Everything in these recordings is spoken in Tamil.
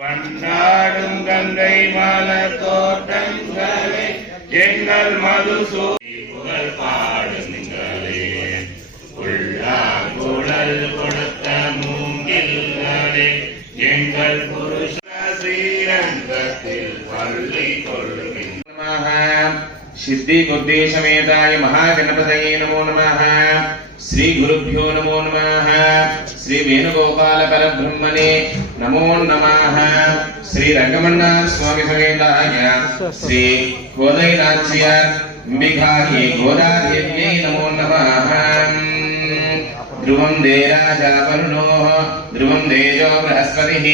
வண்டாடும் கங்கை மலர் தோட்டங்களே எங்கள் மதுசூரி புகழ் பாடுங்களே உள்ளாங்குழல் கொடுத்த மூங்கில்களே எங்கள் புருஷ ஸ்ரீரங்கத்தில் பள்ளி கொள்கின்ற सिद्धि बुद्धि समेताय महागणपतये नमो नमः। श्री गुरुभ्यो नमो नमः। श्री वेणुगोपाल परब्रह्मणे नमो नमः। श्री रंगमन्नाथ स्वामी समेताय श्री गोदैनाथ्य अंबिकायै गोदादेव्यै नमो नमः। ध्रुवं देराजा वरुणो ध्रुवं देजो बृहस्पतिः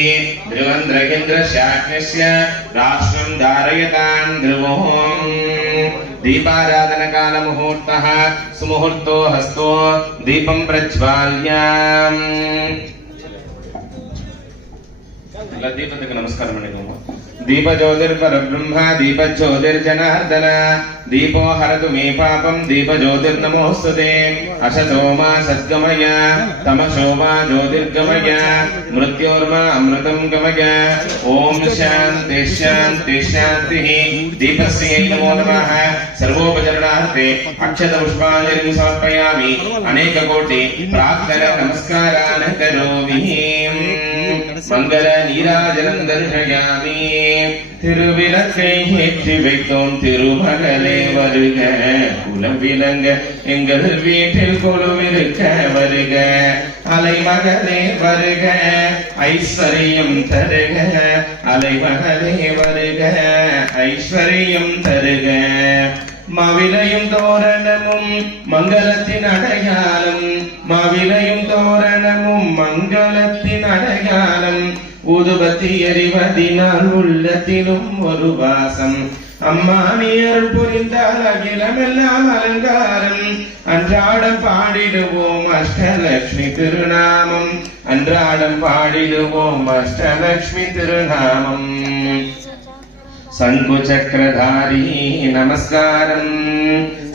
ध्रुवन्द्रगिन्द्रशाक्यस्य राष्ट्रं धारयतां ध्रुवो दीपाराधन काल मुहूर्तः सुमुहूर्तो हस्तो दीपं प्रज्वाल्य दीपत्तु नमस्कार दीप ज्योतिर्परब्रह्म दीप ज्योतिर्जनार्दन दीपो हरतु मे पापं दीप ज्योतिर्नमोस्तुते असतो मा सद्गमय तमसो मा ज्योतिर्गमय मृत्योर्मा अमृतं गमय ओम शांति शांति शांतिः। दीपस्यै नमो नमः। सर्वोपचरणार्थे अक्षत पुष्पाञ्जलिं समर्पयामि। अनेक कोटि प्रार्थना नमस्कारान् करोमि। मंगल नीराजनं दर्शयामि। திருவிளக்கை ஏற்றி வைத்தோம் திருமகளே வருக குலம் விளங்க எங்கள் வீட்டில் கொலுவிருக்க வருக அலைமகளே வருக ஐஸ்வர்யம் தருக அலைமகளே வருக ஐஸ்வர்யம் தருக மாவிலையும் தோரணமும் மங்களத்தின் அடையாளம் மாவிலையும் தோரணமும் மங்களத்தின் அடையாளம் ஊதுபத்தி எறிவதினால் உள்ளத்திலும் ஒரு வாசம் அம்மா நீ அருள் புரிந்தால் அகிலமெல்லாம் அலங்காரம் அன்றாடம் பாடிடுவோம் அஷ்டலட்சுமி திருநாமம் அன்றாடம் பாடிடுவோம் அஷ்டலட்சுமி திருநாமம் சங்கு சக்கரதாரி நமஸ்காரம்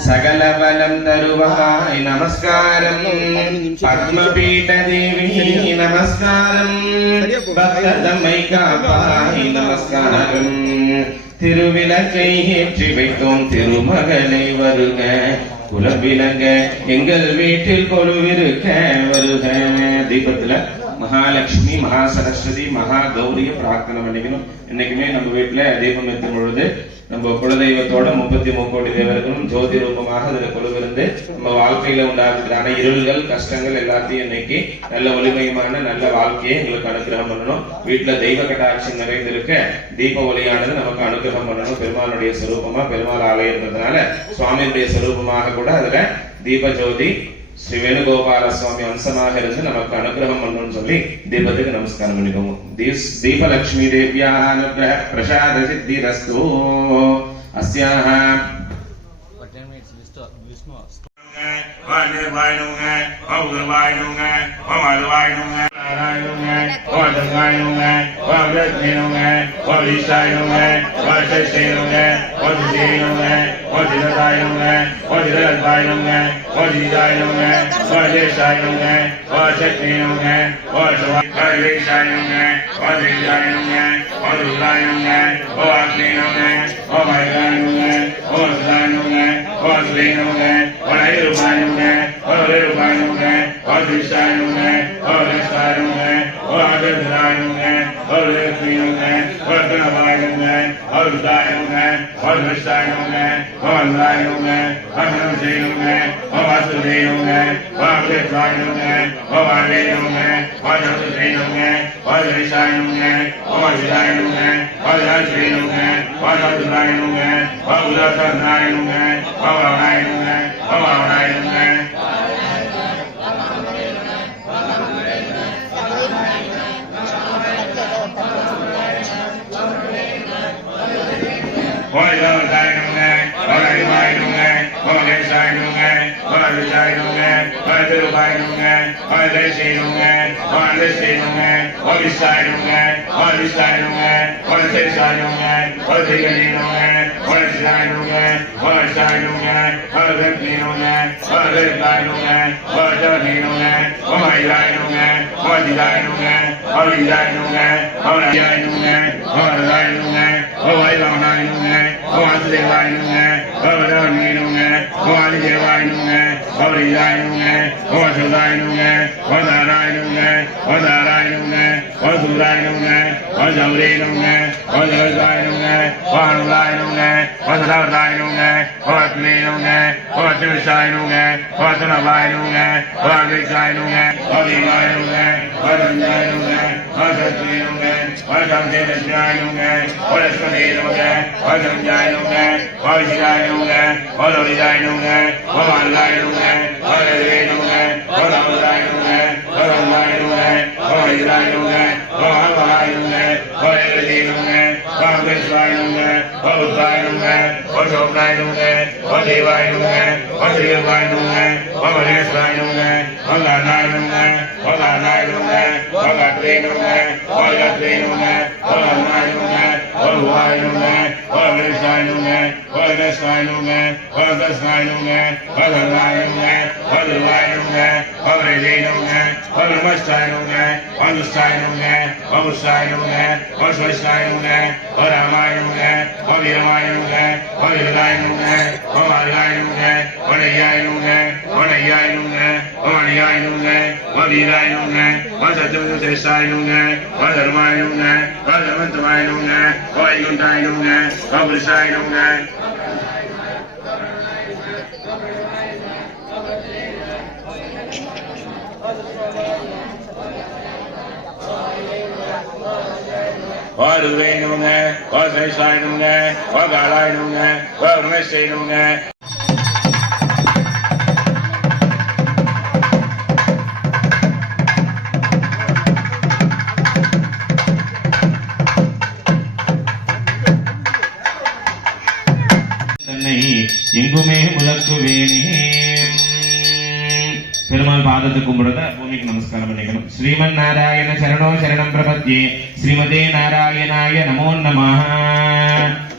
சகல பலம் தருவாய் நமஸ்காரம் பத்மபீட தேவி நமஸ்காரம் பக்தம்மை காப்பாய் நமஸ்காரம் திருவிளக்கை ஏற்றி வைத்தோம் திருமகளை வருக குலவிலங்க எங்கள் வீட்டில் கொலுவிருக்க வருக தீபத்துல மகாலட்சுமி மகா சரஸ்வதி மகா கௌரிய பிரார்த்தனை பண்ணிக்கணும். இன்னைக்குமே நம்ம வீட்டுல தீபம் ஏற்றும் பொழுது நம்ம குலதெய்வத்தோட 33 கோடி தேவர்களும் ஜோதி ரூபமாக அதுல கொலுவிருந்து நம்ம வாழ்க்கையில உண்டாக்குறான இருள்கள் கஷ்டங்கள் எல்லாத்தையும் இன்னைக்கு நல்ல ஒளிமயமான நல்ல வாழ்க்கையை எங்களுக்கு அனுகிரகம் பண்ணணும். வீட்டுல தெய்வ கடாட்சி நிறைந்திருக்க தீப ஒளியானது நமக்கு அனுகிரகம் பண்ணணும். பெருமாளுடைய சொரூபமா பெருமாள் ஆலயம் இருந்ததுனால சுவாமியுடைய சொரூபமாக கூட அதுல தீப ஜோதி ஸ்ரீ வேணுகோபால சுவாமி அம்சமாக இருந்து நமக்கு அனுகிரகம் பண்ணணும்னு சொல்லி தீபத்துக்கு நமஸ்காரம் பண்ணிக்கோங்க. தீபலட்சுமி தேவியா அனுகிரக பிரசாத சித்திரஸ்து அஸ்யாஹ எங்குமே முழக்குவேனே. பெருமாள் பாதத்தை கும்பிடுறத பூமிக்கு நமஸ்காரம் பண்ணிக்கணும். ஸ்ரீமன் நாராயண சரணோ சரணம் பிரபத்யே ஸ்ரீமதே நாராயணாய நமோ நமஹ.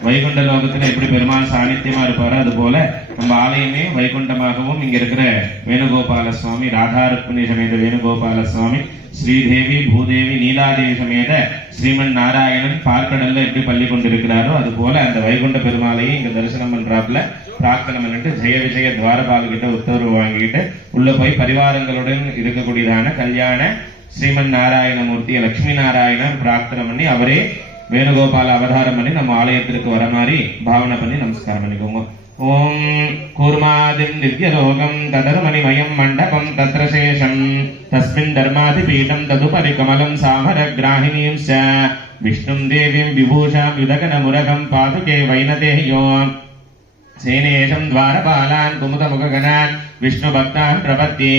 வைகுண்ட லோகத்துல எப்படி பெருமாள் சாநித்தியமா இருப்பாரோ அது போல நம்ம ஆலயமே வைகுண்டமாகவும் இங்க இருக்கிற வேணுகோபால சுவாமி, ராதா ருக்மிணி சமேத வேணுகோபால சுவாமி, ஸ்ரீதேவி பூதேவி நீலாதேவி சமேத ஸ்ரீமன் நாராயணன் பார்க்கடல்ல எப்படி பள்ளி கொண்டிருக்கிறாரோ அது போல அந்த வைகுண்ட பெருமாளையும் இங்க தரிசனம் பண்றாப்புல பிரார்த்தனை பண்ணிட்டு ஜெய விஜய துவாரபால் கிட்ட உத்தரவு வாங்கிட்டு உள்ள போய் பரிவாரங்களுடன் இருக்கக்கூடியதான கல்யாண ஸ்ரீமன் நாராயணமூர்த்திய லட்சுமி நாராயணன் பிரார்த்தனை பண்ணி அவரே வேணுகோபால அவதாரம் பண்ணி நம்ம ஆலயத்திற்கு வர மாதிரி பாவனை பண்ணி நமஸ்காரம் பண்ணிக்கோங்க. ஓம் கூர்மாதிம் திவ்யலோகம் ததர்மணிமயம் மண்டபம் தத்ர சேஷம் தஸ்மின் தர்மாதிபீடம் ததுபரி கமலம் சாமரக்ராஹிணீம் ச விஷ்ணும் தேவீம் விபூஷாம் யுதகனமுரகம் பாதுகே வைனதேயோ சேனேஷம் द्वारपालान् कुमुदमुखगणान् विष्णुभक्तान् प्रपद्ये.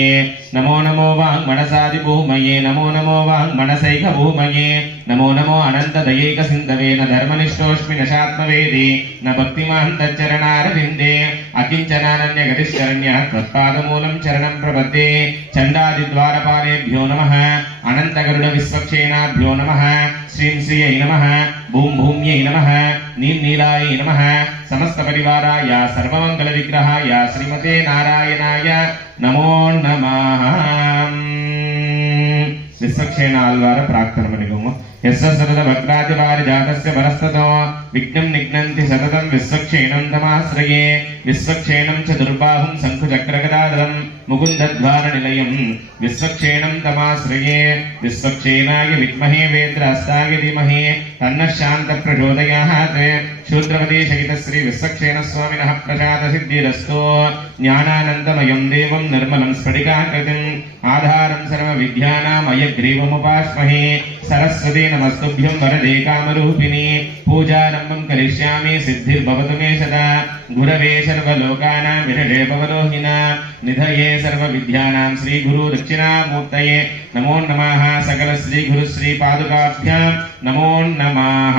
नमो नमो वाङ्मनसादिभूमये नमो नमो वाङ्मनसैकभूमये नमो नमो अनन्तदयैकसिन्धवे न धर्मनिष्ठोऽस्मि न शात्मवेदी न भक्तिमान् तच्चरणारविन्दे अकिञ्चनानन्यगतिशरण्यः त्वत्पादमूलं शरणं प्रपद्ये. चण्डादिद्वारपालेभ्यो नमः अनन्तगरुडविश्वक्षेणाभ्यो नमः श्रीं श्रियै नमः भूं भूम्यै नमः नीं नीलायै नमः समस्तपरिवाराय सर्वमङ्गलविग्रहाय श्रीमते नारायणाय नमो नमः. विश्वक्षेण आल्वार प्रार्थना मणिकोम यस्य सतत वक्रादिवारिजातस्य परस्ततो विघ्नं निघ्नन्ति सततं विश्वक्षेणं तमाश्रये. विश्वक्षेणं च दुर्बाहुं शङ्खुचक्रगदाधरं मुकुन्दद्वारनिलयं विश्वक्षेणं तमाश्रये. विश्वक्षेणाय विद्महे वेद्रास्ताय धीमहि तन्नः शान्तः प्रचोदयात्. शूद्रपति सहित श्री विश्वक्षेण स्वामिनः प्रसाद सिद्धिरस्तु. ज्ञानानन्दमयं देवं निर्मलं स्फटिकाकृतिम् आधारं सर्वविद्यानाम् अयग्रीवमुपास्महे. सरस्वती नमस्तुभ्यं वरदे कामरूपिणी. पूजारम्भं करिष्यामि सिद्धिर्भवतु मे सदा. गुरवे सर्वलोकानां विरजे भवलोहिना निधये सर्वविद्यानां श्री गुरु दक्षिणामूर्तये नमो नमः. सकल श्री गुरु श्री पादुकाभ्यां नमो नमः.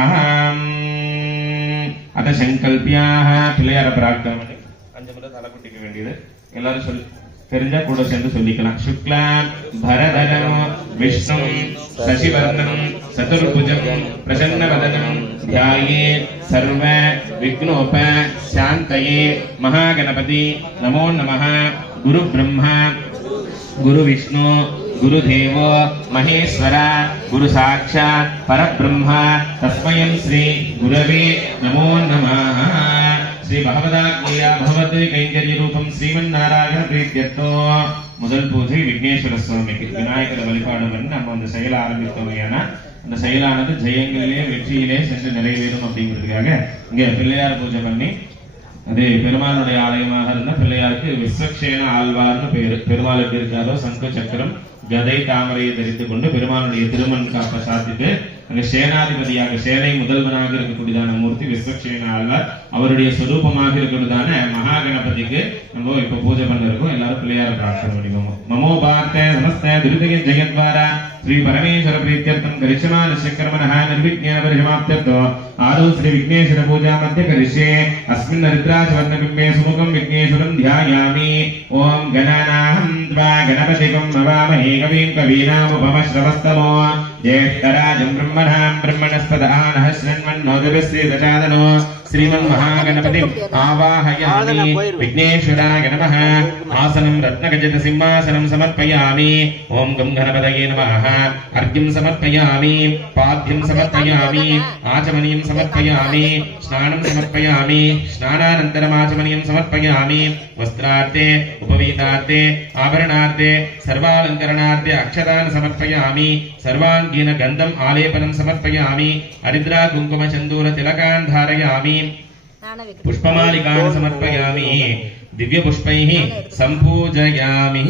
அத சங்கல்பியாக பிள்ளையார பிரார்த்தனை பண்ணி 5 முறை தலை குட்டிக்க வேண்டியது. எல்லாரும் சொல்லி தெரிஞ்சா கூட சேர்ந்து சொல்லிக்கலாம். சுக்லாம் பரதரம் விஷ்ணு சசிவர்ணம் சதுர்புஜம் பிரசன்னவதனம் த்யாயே சர்வ விக்னோப சாந்தயே மகாகணபதி நமோ நமः. குரு பிரம்மா குரு விஷ்ணு गुरुदेवो महेश्वर गुरु साक्षात् परब्रह्म तस्मै श्री गुरवे नमो नमः. श्री भगवदाज्ञया भगवते कैंकर्य रूपम श्रीमन्नारायण प्रीत्यर्थो முதல் பூஜை விக்னேஸ்வர சுவாமிக்கு விநாயகர் வழிபாடு பண்ணி நம்ம அந்த செயலை ஆரம்பித்தோமையான அந்த செயலானது ஜெயங்களிலே வெற்றியிலே சென்று நிறைவேறும் அப்படிங்கிறதுக்காக இங்க பிள்ளையார் பூஜை பண்ணி அது பெருமாளுடைய ஆலயமாக இருந்த பிள்ளையாருக்கு விஸ்வக்ஷேன ஆழ்வார்னு பேரு. பெருமாளுக்கு இருக்காரோ சங்கு சக்கரம் கதை தாமரையை தரித்துக் கொண்டு பெருமானுடைய திருமண் காப்ப சாத்திட்டு அங்க சேனாதிபதியாக சேனை முதல்வனாக இருக்கக்கூடியதான மூர்த்தி விஸ்வக்ஷேன ஆழ்வார் அவருடைய சொரூபமாக இருக்கிறதான மகா கணபதிக்கு நம்ம இப்ப பூஜை பண்ண இருக்கோம். எல்லாரும் பிள்ளையார பிரார்த்தனை பண்ணிக்கோங்க. நமோ பார்த்த நமஸ்தே துரிதகி ஜெயத்வாரா श्री परमेश्वर प्रीत्यर्थम करिष्यमानस्य कर्मणः निर्विघ्नेन परिसमाप्त्यर्थो आदौ श्री विघ्नेश्वर पूजा मध्य करिष्ये. अस्मिन् रुद्राचवर्णबिम्बे सुमुखं विघ्नेश्वरं ध्यायामि. ओम गणानाहं त्वा गणपतिं नमामहे कविं कवीनामुपमश्रवस्तमो ज्येष्ठराजं ब्रह्मणां ब्रह्मणस्पदानः शृण्वन्नोदभिश्रीदशादनो श्रीमन्महागणपतिम् आवाहयामि. विघ्नेश्वराय नमः. आसनं रत्नखचित सिंहासनं समर्पयामि. ओम गं गणपतये नमः. अर्घ्यं समर्पयामि. पाद्यं समर्पयामि. आचमनीयं समर्पयामि. स्नानं समर्पयामि. स्नानानन्तरम् आचमनीयं समर्पयामि. वस्त्रार्थे उपवीतार्थे आभरणार्थे सर्वालङ्करणार्थे अक्षतान् समर्पयामि. सर्वाङ्गीन गन्धम् आलेपनं समर्पयामि. हरिद्रा कुङ्कुम चन्दूर तिलकान् धारयामि. पुष्पमालिकान् समर्पयामि. दिव्य पुष्पैः सम्पूजयामि.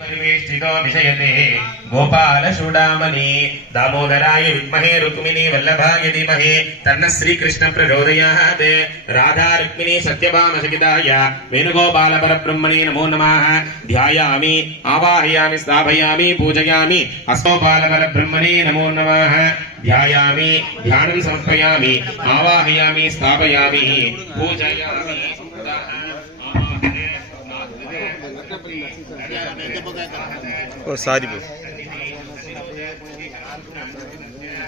परिवेष्टितो विषयते गोपाल चूडामणि दामोदराय विद्महे रुक्मिणी वल्लभाय धीमहि तन्नः श्रीकृष्ण प्रचोदयात्. राधा रुक्मिणी सत्यभामा सहिताय वेणुगोपाल परब्रह्मणे नमो नमः. ध्यायामि आवाहयामि स्थापयामि पूजयामि अस्मोपाल परब्रह्मणे नमो नमः. ध्यायामि ध्यानं समर्पयामि आवाहयामि स्थापयामि पूजयामि. ओ सारी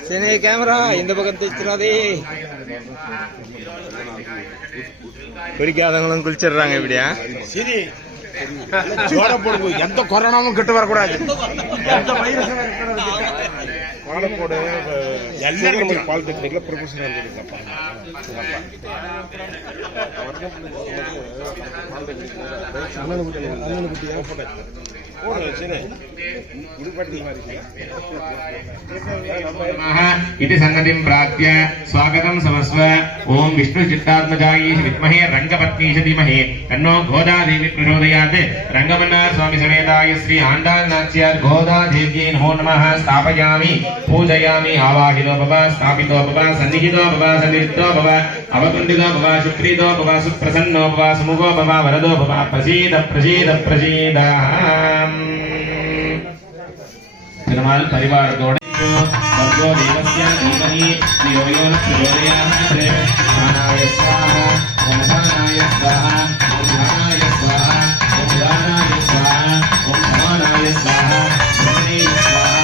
सेने कैमरा இந்த பக்கம் திச்சுறாதே குடிக்காதவங்களும் குளிச்சிடுறாங்க இப்படியா. சரி ஜோட போடுங்க. எந்த கொரோனாவும் கிட்ட வரக்கூடாது. எந்த வைரஸும் பாலக்கோடு எல்லாரும் பாலிடெக்னிக்ல ப்ரொஃபஸர் வந்துருக்கப்பா. इति संगतिं प्राप्य स्वागतं समस्व. ओम विष्णु चित्तात्मजाय विद्महे रंगपत्नीश धीमहि तन्नो गोदा देवी प्रचोदयात्. रंगमन्नाथ स्वामी समेताय श्री आंडाल नाच्यार गोदा देव्यै नमो नमः. स्थापयामि पूजयामि आवाहितो भव स्थापितो भव सन्निहितो भव सन्निहितो भव अवकुण्डितो भव सुप्रीतो भव सुप्रसन्नो भव सुमुखो भव वरदो भव प्रसीद प्रसीद प्रसीद. திருமால் பரிவாரத்தோடு வர்கோ தேவஸ்ய தீமஹி धियो यो न प्रचोदयात्. ஞானாய ஸ்வாஹா ஓம் ஞானாய ஸ்வாஹா ஓம் ஞானாய ஸ்வாஹா ஓம் ஞானாய ஸ்வாஹா ஓம் சமானாய ஸ்வாஹா ஓம் ஸ்வாஹா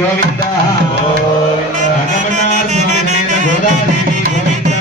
गोविंदा ஹரி கோவிந்தா